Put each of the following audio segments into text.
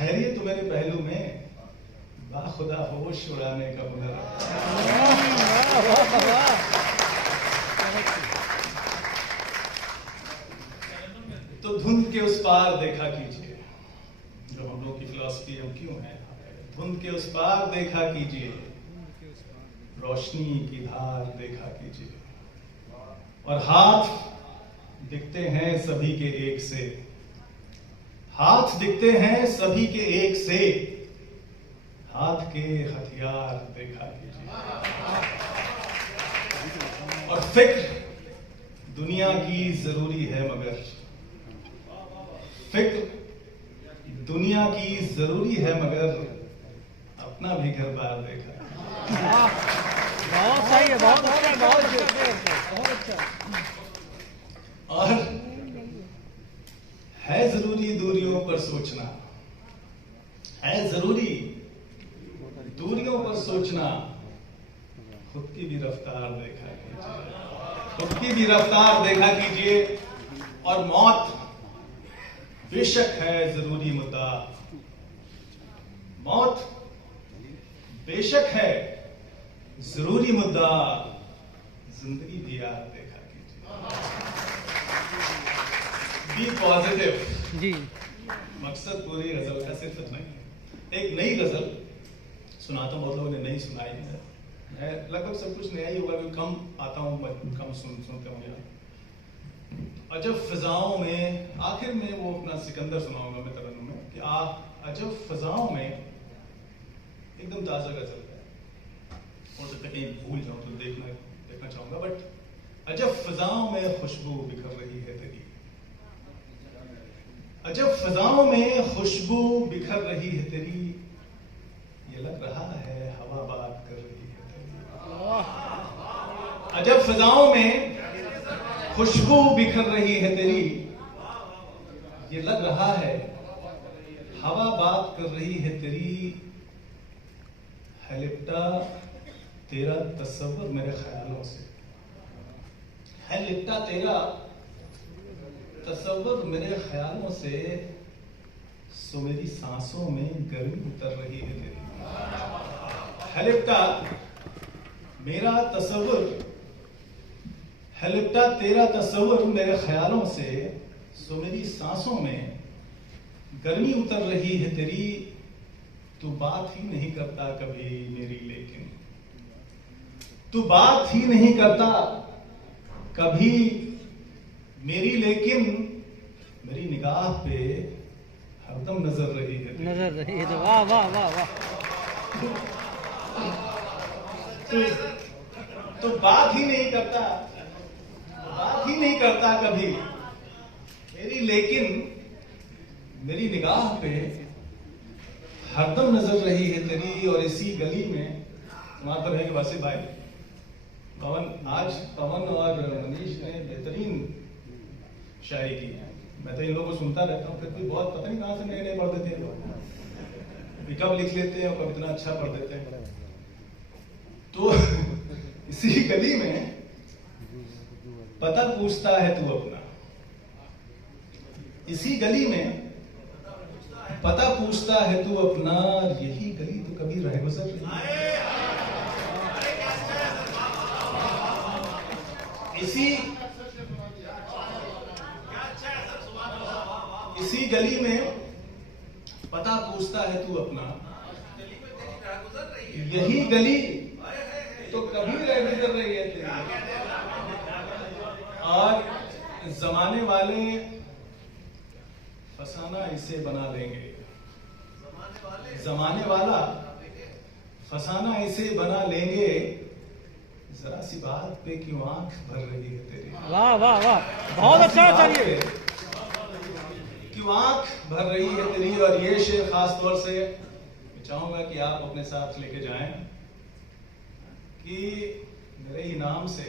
ठहरिए तो मेरे पहलू में, बाखुदा होश उड़ाने का हुनर। तो धुंध के उस पार देखा कीजिए, जो हम लोग की फिलॉसफी है क्यों है, धुंध के उस पार देखा कीजिए, रोशनी की धार देखा कीजिए। और हाथ दिखते हैं सभी के एक से, हाथ दिखते हैं सभी के एक से, हाथ के हथियार देखा कीजिए। और फिक्र दुनिया की जरूरी है, मगर फिक्र दुनिया की जरूरी है, मगर अपना भी घर बार देखा। बहुत सही है, बहुत अच्छा, बहुत अच्छा, बहुत अच्छा। और है जरूरी दूरियों पर सोचना, है जरूरी दूरियों पर सोचना, खुद की भी रफ्तार देखा कीजिए, खुद की भी रफ्तार देखा कीजिए। और मौत बेशक है जरूरी मुद्दा, मौत बेशक है जरूरी मुद्दा, जिंदगी भी याद देखा कीजिए। बी पॉजिटिव जी। मकसद पूरी गजल का सिर्फ इतना ही है। एक नई गजल सुनाता हूं, बहुत लोगों ने नहीं सुनाई है, मैं लगभग सब कुछ नया ही होगा, क्योंकि कम आता हूं, कम सुनते होंगे। अजब फिजाओं में, आखिर में वो अपना सिकंदर सुनाऊंगा मैं तरन्नुम में, कि अजब फिजाओं में एकदम ताजा गजल है, हो सकता है कहीं भूल जाऊं तो देखना चाहूंगा। बट अजब फिजाओं में खुशबू बिखर रही है तेरी, अजब फिजाओं में खुशबू बिखर रही है तेरी, ये लग रहा है हवा बात कर रही है तेरी। अजब फिजाओं में खुशबू बिखर रही है तेरी, ये लग रहा है हवा बात कर रही है तेरी। है लिपटा तेरा तस्वुर मेरे ख्यालों से, है लिपटा तेरा तस्वुर मेरे ख्यालों से, सो मेरी सांसों में गर्मी उतर रही है तेरी। है लिपटा मेरा तस्वुर, है लिपटा तेरा तस्वुर मेरे ख्यालों से, सो मेरी सांसों में गर्मी उतर रही है तेरी। तू बात ही नहीं करता कभी मेरी, लेकिन तू बात ही नहीं करता कभी मेरी, लेकिन मेरी निगाह पे हरदम नजर रही है, नजर रही है। वाह वाह वाह वाह। तो बात ही नहीं करता, बात ही नहीं करता कभी मेरी, लेकिन मेरी निगाह पे हरदम नजर रही है तेरी। और इसी गली में वहां पर है कि वासिफ भाई, पवन, आज पवन और मनीष ने बेहतरीन शायरी की है। मैं तो इन लोगों को सुनता रहता हूँ, फिर भी बहुत पता नहीं कहां से नए नए पढ़ देते हैं लोग, कब लिख लेते हैं और कब इतना अच्छा पढ़ देते हैं। तो इसी गली में पता पूछता है तू अपना, इसी गली में पता पूछता है तू अपना, यही गली तो कभी रह गुजर रही है। इसी गली में पता पूछता है तू अपना, यही गली तो कभी रह गुजर रही है तेरी। और जमाने वाले फसाना इसे बना लेंगे, जमाने वाला फसाना इसे बना लेंगे, जरा सी बात पे क्यों आंख भर रही है तेरी। वाह वाह वाह, बहुत अच्छा चलिए। क्यों आंख भर रही है तेरी। और ये शेर खास तौर से मैं चाहूंगा कि आप अपने साथ लेके जाएं, कि मेरे ही नाम से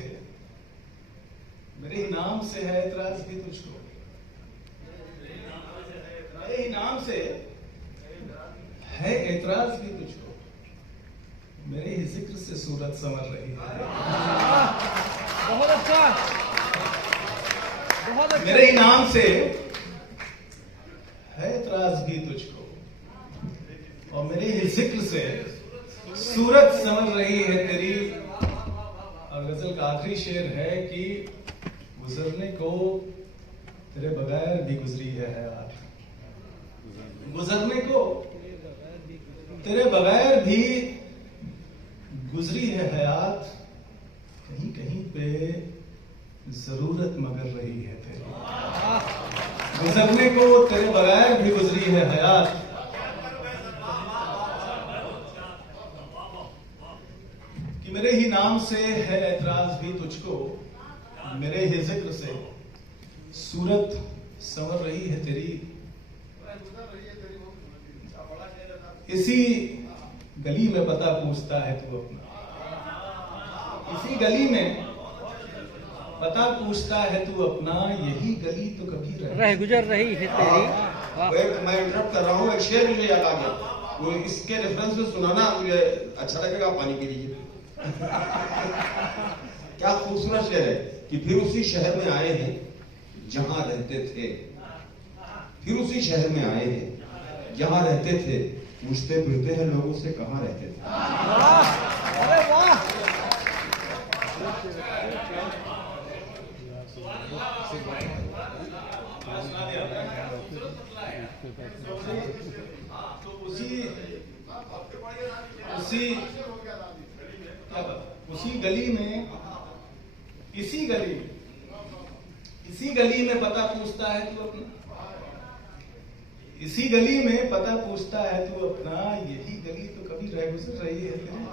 है एतराज भी तुझको, मेरे ही नाम से है एतराज भी तुझको, मेरे ही जिक्र से सूरत संवर रही है। बहुत अच्छा, बहुत अच्छा। मेरे ही नाम से है एतराज भी तुझको, और मेरे ही जिक्र से सूरत संवर रही है तेरी। और गजल का आखिरी शेर है कि गुजरने को तेरे बगैर भी गुजरी है हयात, गुजरने को तेरे बगैर भी गुजरी है हयात, कहीं कहीं पे जरूरत मगर रही है तेरी। गुजरने को तेरे बगैर भी गुजरी है हयात, कि मेरे ही नाम से है ऐतराज भी तुझको, मेरे ही जिक्र से सूरत संवर रही है तेरी। इसी गली में पता पूछता है तू अपना, इसी गली में पता पूछता है तू अपना, यही गली तो कभी रह गुजर रही है तेरी। मैं इंटरप्ट कर रहा हूँ, एक शेर मुझे याद आ गया, वो इसके रेफरेंस में सुनाना मुझे अच्छा लगेगा, पानी पी लीजिए। क्या खूबसूरत शेर है कि फिर उसी शहर में आए हैं जहां रहते थे, फिर उसी शहर में आए हैं जहां रहते थे, पूछते फिरते हैं लोगों से कहां रहते थे। अरे वाह, तो उसी गली में, इसी गली में पता पूछता है तू अपना, इसी गली में पता पूछता है तू अपना, यही गली तो कभी रह गुजर रही है तेरी।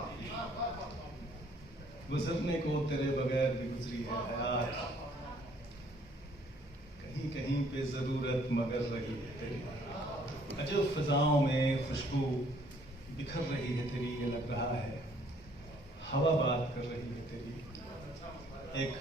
गुजरने को तेरे बगैर भी गुजरी है हयात, कहीं कहीं पे जरूरत मगर रही है तेरी। अजब फिजाओं में खुशबू बिखर रही है तेरी, ये लग रहा है हवा बात कर रही है तेरी। एक